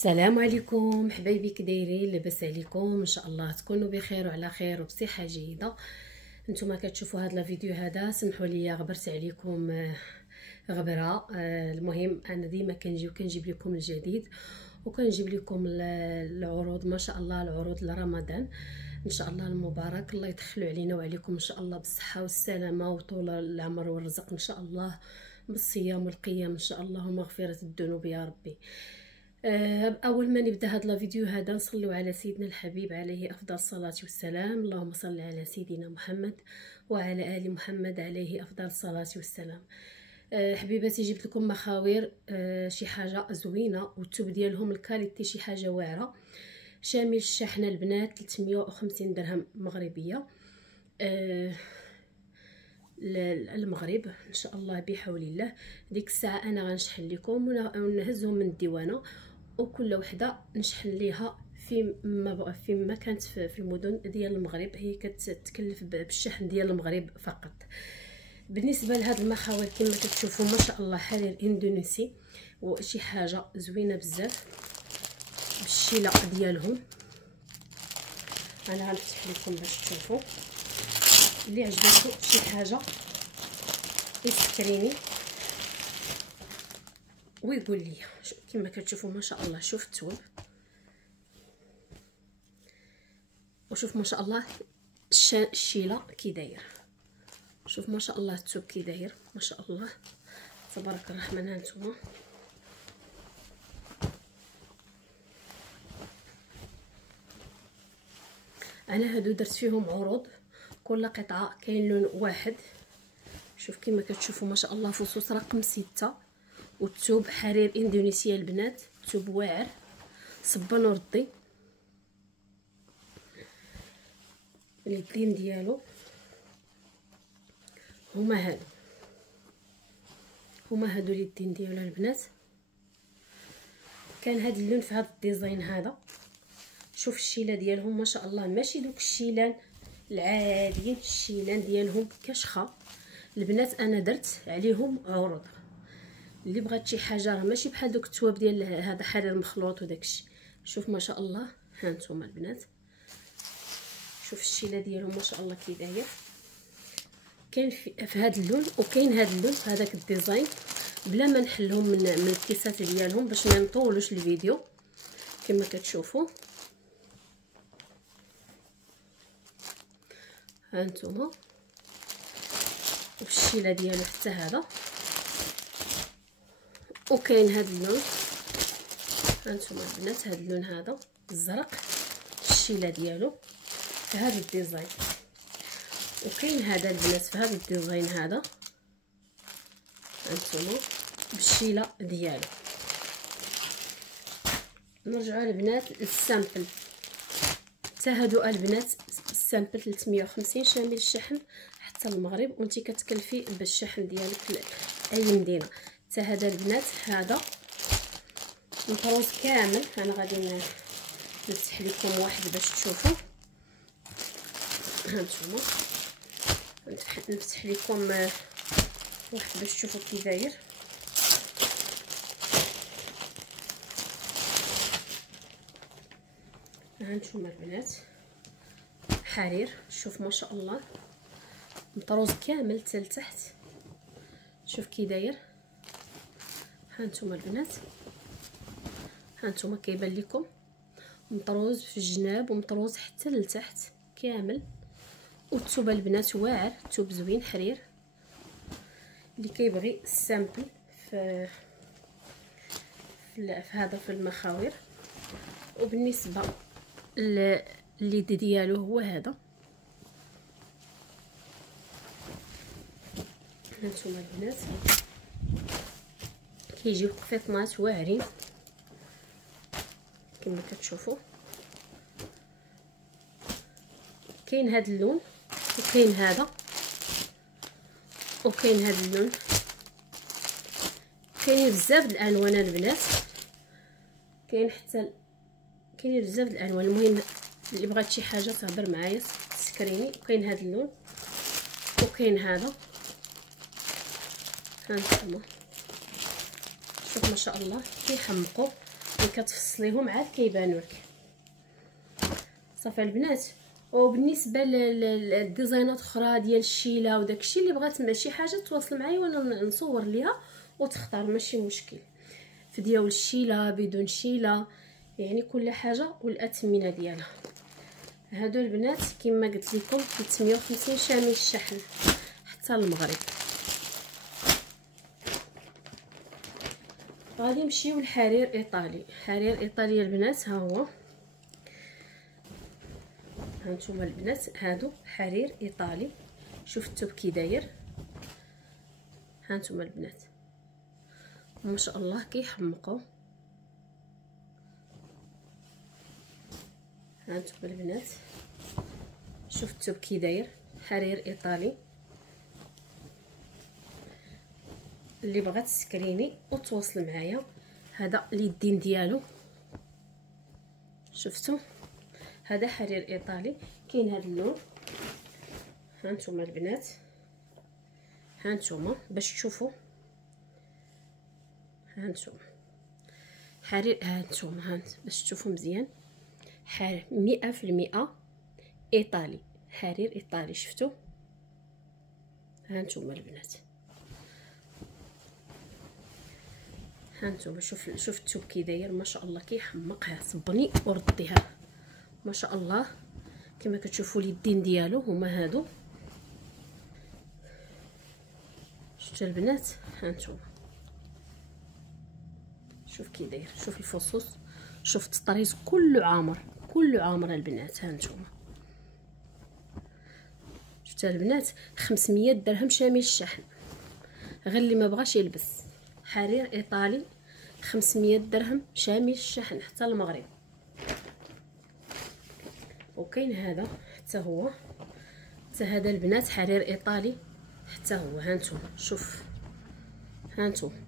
السلام عليكم حبايبي، كي دايرين؟ لاباس عليكم؟ ان شاء الله تكونوا بخير وعلى خير وبصحه جيده. نتوما كتشوفوا هذا الفيديو هذا، سمحوا لي غبرت عليكم غبره. المهم انا ديما كنجيب لكم الجديد، وكنجيب لكم العروض ما شاء الله، العروض لرمضان ان شاء الله المبارك. الله يدخلوا علينا وعليكم ان شاء الله بالصحه والسلامه وطول العمر والرزق ان شاء الله، بالصيام والقيام ان شاء الله ومغفره الذنوب يا ربي. اول ما نبدا هذا الفيديو هذا نصلوا على سيدنا الحبيب عليه افضل الصلاه والسلام. اللهم صل على سيدنا محمد وعلى ال محمد عليه افضل الصلاه والسلام. حبيباتي، جبت لكم مخاوير شي حاجه زوينه، والثوب ديالهم الكاليتي شي حاجه واعره، شامل الشحنه البنات 350 درهم مغربيه. المغرب ان شاء الله بحول الله. ديك الساعه انا غنشحن لكم ونهزهم من الديوانه، وكل وحده نشحن ليها في ما كانت في المدن ديال المغرب، هي كتكلف بالشحن ديال المغرب فقط. بالنسبه لهاد المخاوير كما كتشوفوا ما شاء الله حرير اندونيسي، وشي حاجه زوينه بزاف بالشيله ديالهم. انا غنفتح لكم باش تشوفوا. اللي عجبتو شي حاجه يسكريني ويقول لي. كما كتشوفوا ما شاء الله، شوف الثوب وشوف ما شاء الله الشيله كي داير. شوف ما شاء الله الثوب كي داير ما شاء الله تبارك الرحمن. هانتوما انا هادو درت فيهم عروض، كل قطعه كاين لون واحد. شوف كما كتشوفوا ما شاء الله، فصوص رقم 6، والثوب حرير اندونيسيا البنات، ثوب واعر صبان وردي. اليدين ديالو هما هادو اليدين ديالو البنات. كان هاد اللون في هاد الديزاين هذا. شوف الشيله ديالهم ما شاء الله، ماشي دوك الشيلان العاديين، الشيلان ديالهم كشخه البنات. انا درت عليهم عروض، اللي بغات شي حاجه راه ماشي بحال دوك الثواب ديال هذا حرير مخلوط وداكشي. شوف ما شاء الله، ها نتوما البنات شوف الشيله ديالهم ما شاء الله كي داير. كاين في هذا اللون، وكاين هذا اللون في هذاك الديزاين، بلا ما نحلهم من الكيسات ديالهم باش ما نطولوش الفيديو. كما كتشوفوا ها نتوما، والشيله ديالو حتى هذا. وكاين هذا اللون هانتوما البنات، هذا اللون هذا الزرق، الشيله ديالو في هذا الديزاين. وكاين هذا البنات في هذا الديزاين هذا هانتوما بالشيله ديالو. نرجعوا البنات للسامبل، حتى هادو البنات السامبل 350 شامل الشحن حتى المغرب، وانتي كتكلفي بالشحن ديالك اي مدينه. حتى هذا البنات هذا مطروز كامل. انا غادي نفتح لكم واحد باش تشوفوا. هانتوما نفتح لكم واحد باش تشوفوا كي داير. هانتوما البنات حرير، شوف ما شاء الله مطروز كامل حتى لتحت. شوف كي داير. هانتوما البنات، هانتوما كيبان لكم مطروز في الجناب ومطروز حتى لتحت كامل. والثوب البنات واعر، ثوب زوين حرير. اللي كيبغي السامبل في هذا في المخاوير. وبالنسبه اليد ديالو هو هذا. هانتوما البنات كيجيو قفيطنات واعرين كما كتشوفوا. كاين هذا اللون، وكاين هذا، وكاين هذا اللون. كاينين بزاف د الالوان البنات، كاينين بزاف د الالوان. المهم اللي بغات شي حاجه تهضر معايا سكريني. وكاين هذا اللون، وكاين هذا. هانتوما شوف ما شاء الله كيحمقوا ملي كتفصليهم عاد كيبانوا لك. صافي البنات. وبالنسبه للديزاينات اخرى ديال الشيله وداكشي اللي بغات شي حاجه تواصل معايا وانا نصور ليها وتختار، ماشي مشكل. في ديال الشيله بدون شيله، يعني كل حاجه والاثمنه ديالها. هادو البنات كما قلت لكم 350 شامل الشحن حتى المغرب. غادي نمشيو للحرير ايطالي. حرير ايطالي البنات ها هو، هانتوما البنات هادو حرير ايطالي. شوف الثوب كي داير، هانتوما البنات ما شاء الله كيحمقوا. هانتوما البنات شوف الثوب كي داير، حرير ايطالي. اللي بغات تسكريني وتواصل معايا. هذا اليدين ديالو شفتوا، هذا حرير ايطالي. كاين هذا اللون، هانتوما البنات، هانتوما باش تشوفوا، هانتوما حرير، هانتوما هانت باش تشوفوا مزيان. حرير 100% ايطالي، حرير ايطالي. شفتوا هانتوما البنات، هانتوما شوف الثوب كي داير ما شاء الله كيحمقها. صبني ورديها ما شاء الله. كما كتشوفوا اليدين ديالو هما هادو. شفتوا البنات، هانتوما شوف كي داير، شوف الفصوص، شوف التطريز كله عامر، كله عامر البنات. هانتوما شفتوا البنات 500 درهم شامل الشحن. غير اللي ما بغاش يلبس. حرير ايطالي 500 درهم شامل الشحن حتى المغرب. وكاين هذا حتى هو، حتى هذا البنات حرير ايطالي حتى هو. هانتوما شوف، هانتوما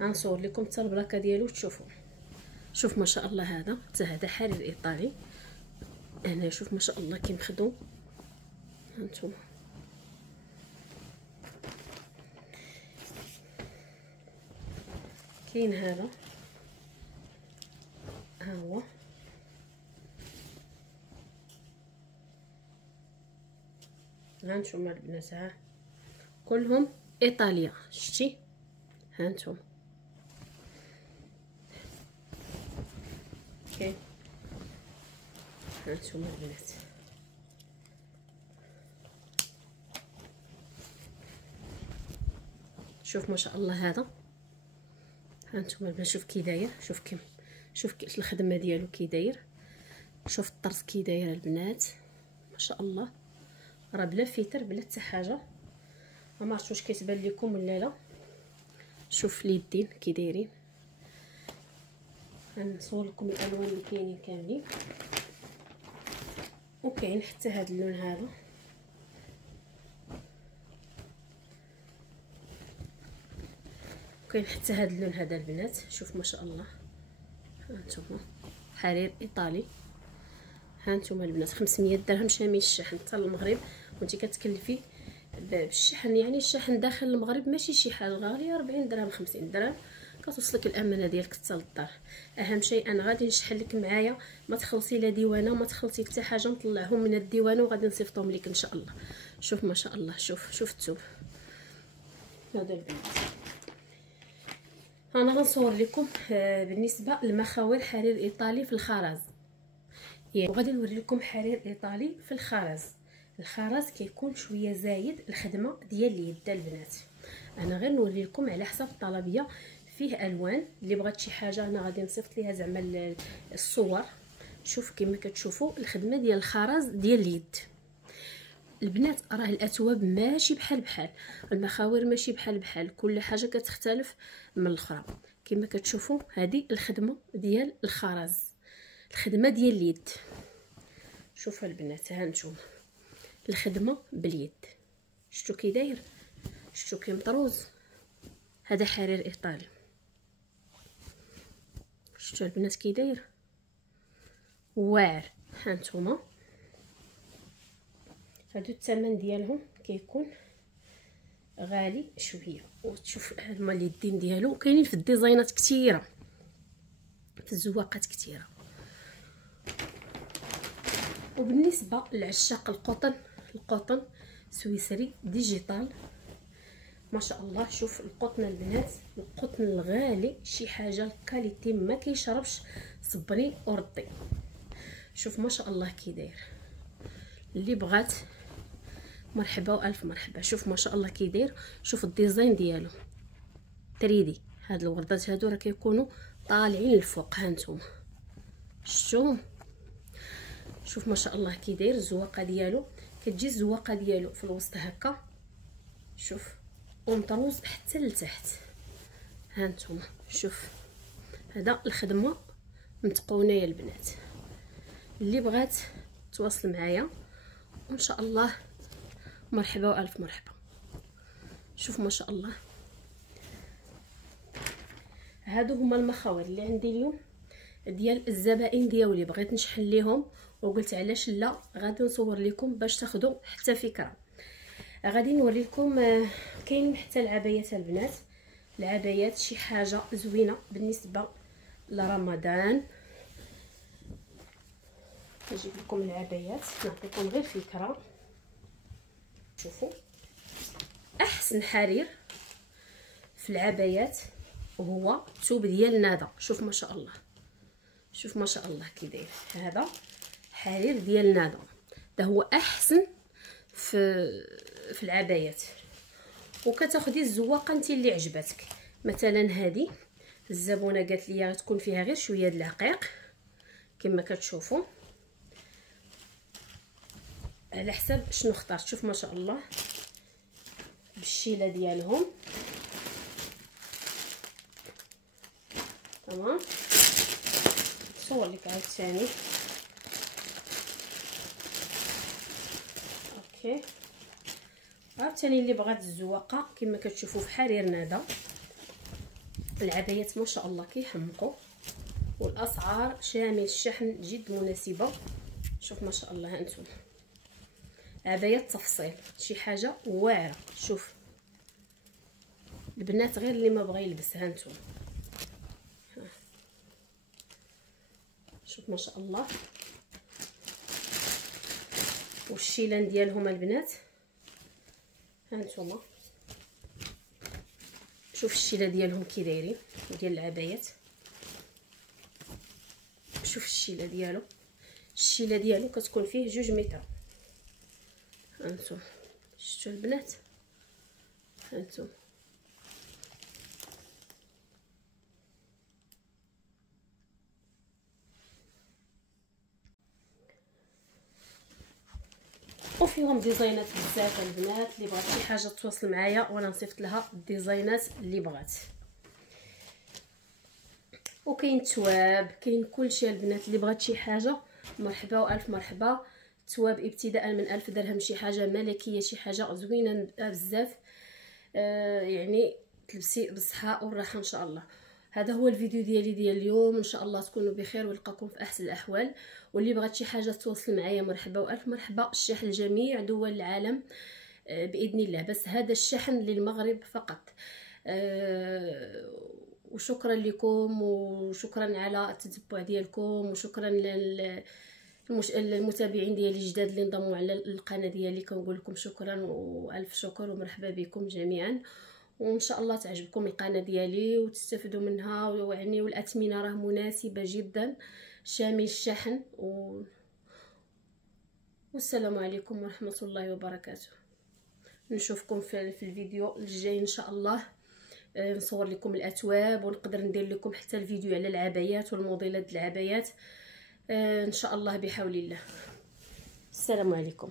غنصور لكم حتى البلاكه ديالو تشوفوا. شوف ما شاء الله، هذا حتى هذا حرير ايطالي. انا شوف ما شاء الله كي مخدوم. هانتوما كاين هذا ها هو، هانتوما البنات ها كلهم ايطاليا. شتي هانتوما كاين، هانتوما البنات شوف ما شاء الله. هذا هانتوما البنات شوف كي داير، شوف الخدمه ديالو كي داير، شوف الطرز كي داير البنات ما شاء الله. راه بلا فيتر بلا حتى حاجه. ما عرفتش واش كيتبان لكم ولا لا. شوف اليدين كي دايرين. غنصور لكم الالوان اللي كاينين كاملين. وكاين حتى هذا اللون هذا، وكاين حتى هذا اللون هذا البنات. شوف ما شاء الله. هانتوما حرير ايطالي. هانتوما البنات 500 درهم شامل الشحن حتى المغرب. وانت كتكلفي بالشحن، يعني الشحن داخل المغرب ماشي شي حاجه غاليه، 40 درهم 50 درهم كتوصلك الامانه ديالك حتى للدار. اهم شيء انا غادي نشحن لك معايا، ما تخلصي لا ديوانه ما تخلصي حتى حاجه، نطلعهم من الديوانه وغادي نصيفطهم لك ان شاء الله. شوف ما شاء الله، شوف الثوب هذا البنات. انا غنصور لكم بالنسبه للمخاور حرير ايطالي في الخرز، يعني وغادي نوري لكم حرير ايطالي في الخرز. الخرز كيكون شويه زايد الخدمه ديال اليد البنات. انا غير نوري لكم على حسب الطلبيه. فيه الوان اللي بغات شي حاجه انا غادي نصيفط ليها زعما الصور. شوف كما كتشوفوا الخدمه ديال الخرز ديال اليد البنات. راه الاثواب ماشي بحال المخاور ماشي بحال كل حاجه كتختلف من الاخرى. كما كتشوفوا هذه الخدمه ديال الخرز، الخدمه ديال اليد. شوفوا البنات، ها نتوما الخدمه باليد. شفتوا كي داير، شفتوا كي مطروز. هذا حرير ايطالي. شفتوا البنات كي داير واعر. ها نتوما هادو الثمن ديالهم كيكون غالي شويه. وتشوف هما اليدين ديالو كاينين في الديزاينات كثيره. الزواقات كثيره. وبالنسبه لعشاق القطن سويسري ديجيتال ما شاء الله. شوف القطن البنات، القطن الغالي شي حاجه الكاليتي ما كيشربش، صبري وردي. شوف ما شاء الله كي داير، اللي بغات مرحبا والف مرحبا. شوف ما شاء الله كي داير، شوف الديزاين ديالو تريدي. هاد الوردات هادو راه كيكونوا طالعين للفوق، ها نتوما شفتوا. شوف ما شاء الله كي داير. الزواقه ديالو كتجي الزواقه ديالو في الوسط هكا، شوف ومطروز حتى لتحت، ها نتوما شوف. هذا الخدمه متقونه يا البنات. اللي بغات تواصل معايا وان شاء الله مرحبا والف مرحبا. شوف ما شاء الله. هادو هما المخاور اللي عندي اليوم ديال الزبائن ديالي، بغيت نشحن ليهم وقلت علاش لا غادي نصور لكم باش تاخذوا حتى فكره. غادي نوري لكم كاينين حتى العبايات البنات. العبايات شي حاجه زوينه بالنسبه لرمضان. نجيب لكم العبايات نعطيكم غير فكره. شوفوا احسن حرير في العبايات وهو الثوب ديال نادا. شوف ما شاء الله، شوف ما شاء الله كي داير. هذا حرير ديال نادا، ده هو احسن في العبايات. وكتاخدي الزواقه انت اللي عجبتك. مثلا هذه الزبونه قالت لي غتكون فيها غير شويه د العقيق كما كتشوفوا، على حسب شنو اخترت. شوف ما شاء الله بالشيله ديالهم تمام. نصور لك عاوتاني. اوكي عاوتاني اللي بغات الزواقه كما كتشوفوا في حرير نادا. العبايات ما شاء الله كيحمقوا والاسعار شامل الشحن جد مناسبه. شوف ما شاء الله هانتم عبايات تفصيل شي حاجه واعره. شوف البنات غير اللي ما بغى يلبس هانتم. شوف ما شاء الله. والشيلان ديالهم البنات هانتوما شوف الشيله ديالهم كي دايرين ديال العبايات. شوف الشيله ديالو، الشيله ديالو كتكون فيه 2 متر. هانتوما شفتوا البنات، هانتوما وفيهم ديزاينات بزاف البنات. اللي بغات شي حاجه تواصل معايا وانا نصيفط لها الديزاينات اللي بغات. وكاين التواب، كاين كلشي البنات. اللي بغات شي حاجه مرحبا والف مرحبا. التواب ابتداء من 1000 درهم، شي حاجه ملكيه، شي حاجه زوينه بزاف. يعني تلبسي بالصحه والراحه ان شاء الله. هذا هو الفيديو ديال اليوم. ان شاء الله تكونوا بخير ونلقاكم في احسن الاحوال. واللي بغات شي حاجه تواصل معايا مرحبا والف مرحبا. الشحن لجميع دول العالم باذن الله، بس هذا الشحن للمغرب فقط. وشكرا لكم وشكرا على التتبع ديالكم وشكرا المتابعين ديالي الجداد اللي انضموا على القناه ديالي. كنقول لكم شكرا والف شكر ومرحبا بكم جميعا. وان شاء الله تعجبكم القناه ديالي وتستفدوا منها. ويعني والاثمنه راه مناسبه جدا، شامل الشحن والسلام عليكم ورحمه الله وبركاته. نشوفكم في الفيديو الجاي ان شاء الله. نصور لكم الاثواب ونقدر ندير لكم حتى الفيديو على العبايات والموديلات العبايات ان شاء الله بحول الله. السلام عليكم.